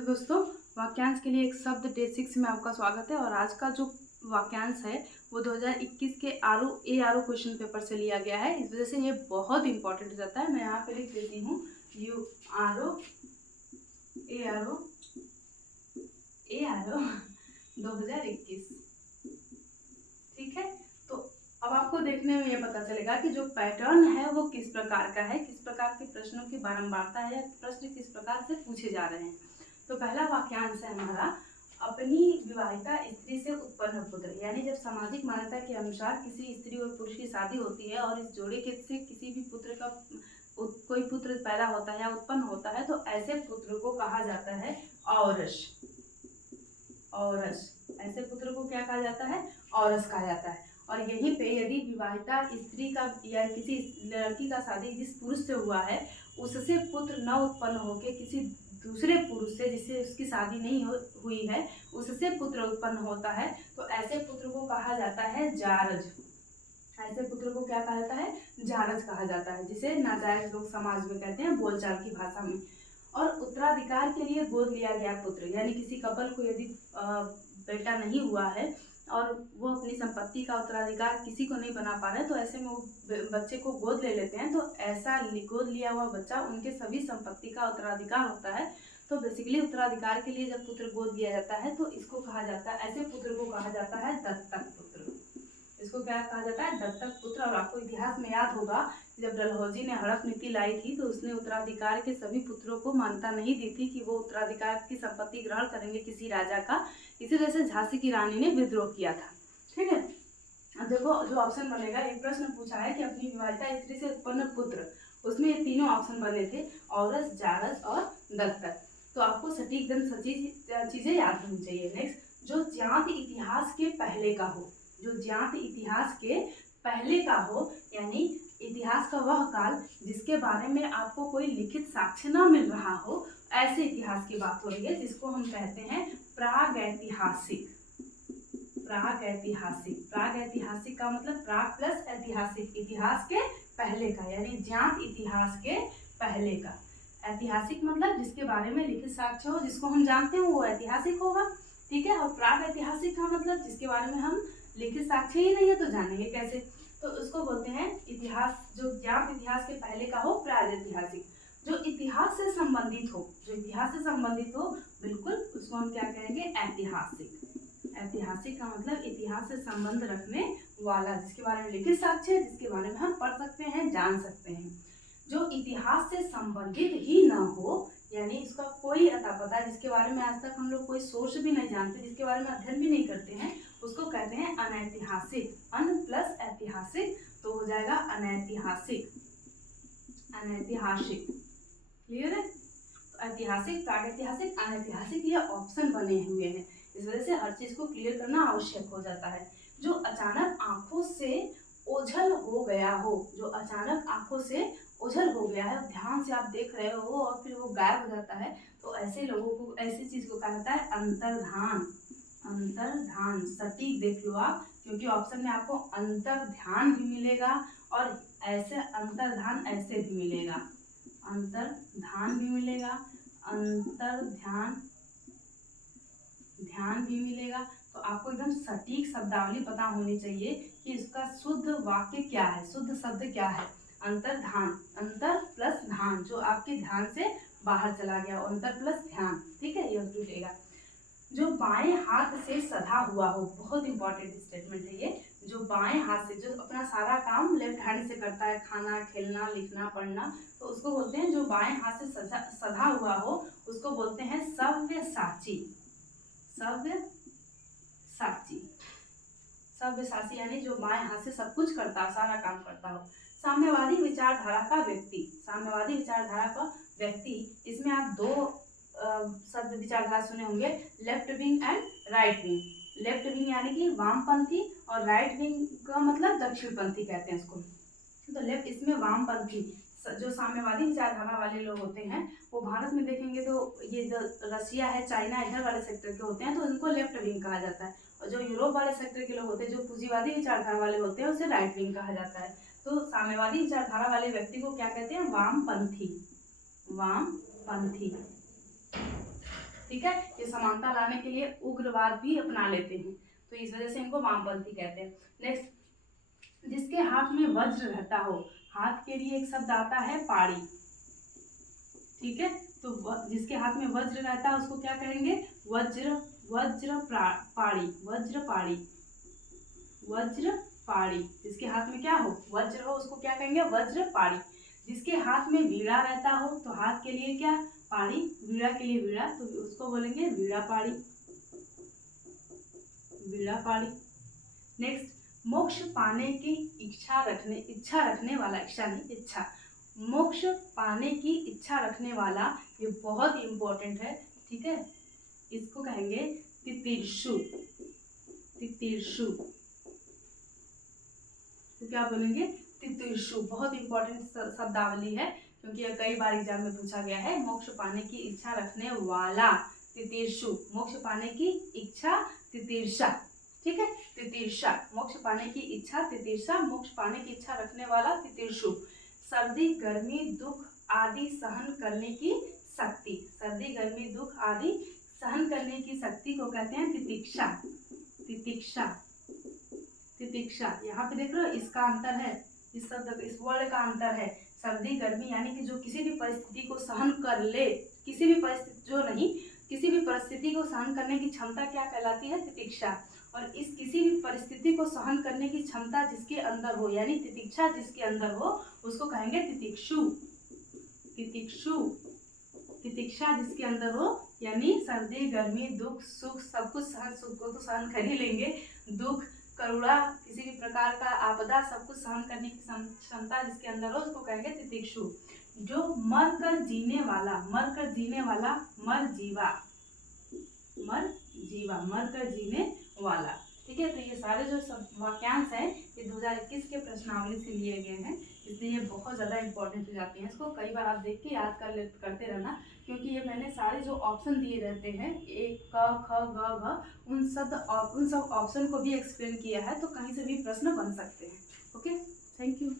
Hello दोस्तों, वाक्यांश के लिए एक शब्ड डे 6 में आपका स्वागत है। और आज का जो वाक्यांश है वो 2021 के आर ओ क्वेश्चन पेपर से लिया गया है। इस वजह से ये बहुत इंपॉर्टेंट हो जाता है। मैं यहाँ पे लिख देती हूँ ARO 2021। ठीक है, तो अब आपको देखने में ये पता चलेगा कि जो पैटर्न है वो किस प्रकार का है, किस प्रकार के प्रश्नों की बारंबारता है या प्रश्न किस प्रकार से पूछे जा रहे हैं। तो पहला वाक्यांश है हमारा, अपनी विवाहिता स्त्री से उत्पन्न पुत्र। यानी जब सामाजिक मान्यता के अनुसार किसी स्त्री और पुरुष की शादी होती है और इस जोड़े के से किसी भी पुत्र का कोई पुत्र पैदा होता है या उत्पन्न होता है, तो ऐसे पुत्र को कहा जाता है औरस। औरस, ऐसे पुत्र को क्या कहा जाता है? औरस कहा जाता है। और यहीं पे यदि विवाहिता स्त्री का या किसी लड़की का शादी जिस पुरुष से हुआ है उससे पुत्र न उत्पन्न होकर किसी दूसरे पुरुष से जिससे उसकी शादी नहीं हुई है उससे पुत्र उत्पन्न होता है, तो ऐसे पुत्र को कहा जाता है जारज। ऐसे पुत्र को क्या कहा जाता है? जारज कहा जाता है, जिसे नाजायज लोग समाज में कहते हैं बोलचाल की भाषा में। और उत्तराधिकार के लिए गोद लिया गया पुत्र, यानी किसी कपल को यदि बेटा नहीं हुआ है और वो अपनी संपत्ति का उत्तराधिकार किसी को नहीं बना पा रहे, तो ऐसे में वो बच्चे को गोद ले लेते हैं। तो ऐसा गोद लिया हुआ बच्चा उनके सभी संपत्ति का उत्तराधिकार होता है। तो बेसिकली उत्तराधिकार के लिए जब पुत्र गोद दिया जाता है तो इसको कहा जाता है, ऐसे पुत्र को कहा जाता है दत्तक पुत्र। इसको क्या कहा जाता है? दत्तक पुत्र। और आपको इतिहास में याद होगा जब डलहौजी ने हड़प नीति लाई थी तो उसने उत्तराधिकार के सभी पुत्रों को मान्यता नहीं दी थी कि वो उत्तराधिकार की संपत्ति ग्रहण करेंगे किसी राजा का। इसी वजह से झांसी की रानी ने विद्रोह किया था। ठीक है, अब देखो जो ऑप्शन बनेगा, एक प्रश्न पूछा है कि अपनी विवाहिता स्त्री से उत्पन्न पुत्र, उसमें ये तीनों ऑप्शन बने थे, औरस, जारज और दत्तक। तो आपको सटीक एकदम सच्ची चीजें याद होनी चाहिए। नेक्स्ट, जो ज्ञात इतिहास के पहले का हो, जो ज्ञात इतिहास के पहले का हो, यानी इतिहास का वह काल जिसके बारे में आपको कोई लिखित साक्ष्य न मिल रहा हो, ऐसे इतिहास की बात हो रही है, जिसको हम कहते हैं प्रागैतिहासिक। प्रागैतिहासिक, प्रागैतिहासिक का मतलब प्राग प्लस ऐतिहासिक, इतिहास के पहले का, यानी ज्ञात इतिहास के पहले का। ऐतिहासिक मतलब जिसके बारे में लिखित साक्ष्य हो, जिसको हम जानते हो वो ऐतिहासिक होगा। ठीक है, और प्रागैतिहासिक का मतलब जिसके बारे में हम लिखित साक्ष्य ही नहीं है तो जानेंगे कैसे, तो उसको बोलते हैं इतिहास, जो ज्ञात इतिहास के पहले का हो प्रागैतिहासिक। जो इतिहास से संबंधित हो, जो इतिहास से संबंधित हो बिल्कुल, उसको हम क्या कहेंगे? ऐतिहासिक। ऐतिहासिक का मतलब इतिहास से संबंध रखने वाला, जिसके बारे में लिखित साक्ष्य है, जिसके बारे में हम पढ़ सकते हैं, जान सकते हैं। जो इतिहास से संबंधित ही न हो, यानी इसका कोई अता पता, जिसके बारे में आज तक हम लोग कोई सोर्स भी नहीं जानते, जिसके बारे में अध्ययन भी नहीं करते हैं, उसको कहते हैं अनैतिहासिक। अन प्लस ऐतिहासिक तो हो जाएगा अनैतिहासिक। अनैतिहासिक, क्लियर है? तो ऐतिहासिक, प्रागैतिहासिक, अनैतिहासिक ये ऑप्शन बने हुए हैं। इस वजह से हर चीज को क्लियर करना आवश्यक हो जाता है। जो अचानक आंखों से ओझल हो गया हो, जो अचानक आंखों से ओझल हो गया है, ध्यान से आप देख रहे हो और फिर वो गायब हो जाता है, तो ऐसे लोगों को, ऐसी चीज को कहा जाता है अंतर्धान। अंतर्धान, सटीक देख लो आप, क्योंकि ऑप्शन में आपको अंतर्ध्यान भी मिलेगा और ऐसे अंतर्धान ऐसे भी मिलेगा, अंतर्धान भी मिलेगा, अंतर्ध्यान ध्यान भी मिलेगा। तो आपको एकदम सटीक शब्दावली पता होनी चाहिए कि इसका शुद्ध वाक्य क्या है, शुद्ध शब्द क्या है। अंतर्धान, अंतर प्लस ध्यान, जो आपके ध्यान से बाहर चला गया, अंतर प्लस ध्यान। ठीक है, यह जुटेगा। जो बाएं हाथ से सधा हुआ हो, बहुत इंपॉर्टेंट स्टेटमेंट है ये। जो बाएं हाथ से, जो अपना सारा काम लेफ्ट हैंड से करता है, खाना, खेलना, लिखना, पढ़ना, तो उसको बोलते हैं, जो बाएं हाथ से सधा हुआ हो उसको बोलते हैं सव्यसाची। सव्यसाची, सव्यसाची यानी जो बाएं हाथ से सब कुछ करता हो, सारा काम करता हो। साम्यवादी विचारधारा का व्यक्ति, साम्यवादी विचारधारा का व्यक्ति, इसमें आप दो शब्द विचारधारा सुने होंगे, left wing and right wing. Left wing यानी कि वामपंथी और राइट विंग का मतलब दक्षिणपंथी कहते हैं इसको। तो लेफ्ट, इसमें वामपंथी जो साम्यवादी विचारधारा वाले लोग होते हैं, वो भारत में देखेंगे तो ये जो रसिया है, चाइना, इधर वाले सेक्टर के होते हैं, तो उनको लेफ्ट विंग कहा जाता है। और जो यूरोप वाले सेक्टर के लोग होते हैं, जो पूंजीवादी विचारधारा वाले होते हैं, उसे राइट विंग कहा जाता है। तो साम्यवादी विचारधारा वाले व्यक्ति को क्या कहते हैं? वामपंथी। वामपंथी। ठीक है। ये समानता लाने के लिए उग्रवाद भी अपना लेते हैं, तो इस वजह से इनको वामपंथी कहते हैं। नेक्स्ट, जिसके हाथ में वज्र रहता हो, हाथ के लिए एक शब्द आता है पाड़ी, ठीक है। तो जिसके हाथ में वज्र रहता है उसको क्या कहेंगे, वज्र पाड़ी, वज्र पाड़ी, वज्र पाड़ी। जिसके हाथ में क्या हो, वज्र हो, उसको क्या कहेंगे, वज्र पाड़ी। जिसके हाथ में वीणा रहता हो, तो हाथ के लिए क्या, पाड़ी, वीणा के लिए वीणा, तो उसको बोलेंगे वीणा पाड़ी, वीणा पाड़ी। नेक्स्ट, मोक्ष पाने की इच्छा रखने वाला, इच्छा नहीं, इच्छा, मोक्ष पाने की इच्छा रखने वाला, ये बहुत इंपॉर्टेंट है, ठीक है। इसको कहेंगे तितीर्षु, तितीर्षु, तो क्या बोलेंगे, तितीर्षु। बहुत इंपॉर्टेंट शब्दावली है, क्योंकि यह कई बार एग्जाम में पूछा गया है। मोक्ष पाने की इच्छा रखने वाला तितीर्षु, मोक्ष पाने की इच्छा तितीर्षा, ठीक है। तितीर्षा, मोक्ष पाने की इच्छा तितीर्षा, मोक्ष पाने की इच्छा रखने वाला तितीर्षु। सर्दी गर्मी दुख आदि सहन करने की शक्ति, सर्दी गर्मी दुख आदि सहन करने की शक्ति को कहते हैं तितिक्षा, तितिक्षा, तितिक्षा। यहाँ पे देख रहे हो, इसका अंतर है, इस शब्द, इस वर्ड का अंतर है। सर्दी गर्मी यानी कि जो किसी भी परिस्थिति को सहन कर ले, किसी भी परिस्थिति, जो नहीं, किसी भी परिस्थिति को सहन करने की क्षमता क्या कहलाती है, तितिक्षा। और इस किसी भी परिस्थिति को सहन करने की क्षमता जिसके अंदर हो, यानी तितिक्षा जिसके अंदर हो, उसको कहेंगे तितिक्षु, तितिक्षु। तितिक्षा जिसके अंदर हो, यानी सर्दी गर्मी दुख सुख सब कुछ सहन, सुख को तो सहन कर ही लेंगे, दुख करुणा किसी भी प्रकार का आपदा सब कुछ सहन करने की क्षमता जिसके अंदर हो, उसको कहेंगे तितिक्षु। जो मर कर जीने वाला, मर कर जीने वाला, मर जीवा, मर जीवा, मर कर जीने वाला, ठीक है। तो ये सारे जो सब वाक्यांश हैं ये 2021 के प्रश्नावली से लिए गए हैं, इसलिए ये बहुत ज़्यादा इंपॉर्टेंट हो जाते हैं। इसको कई बार आप देख के याद करते रहना, क्योंकि ये मैंने सारे जो ऑप्शन दिए रहते हैं, एक क ख ग घ, उन सब ऑप्शन को भी एक्सप्लेन किया है, तो कहीं से भी प्रश्न बन सकते हैं। Okay, thank you.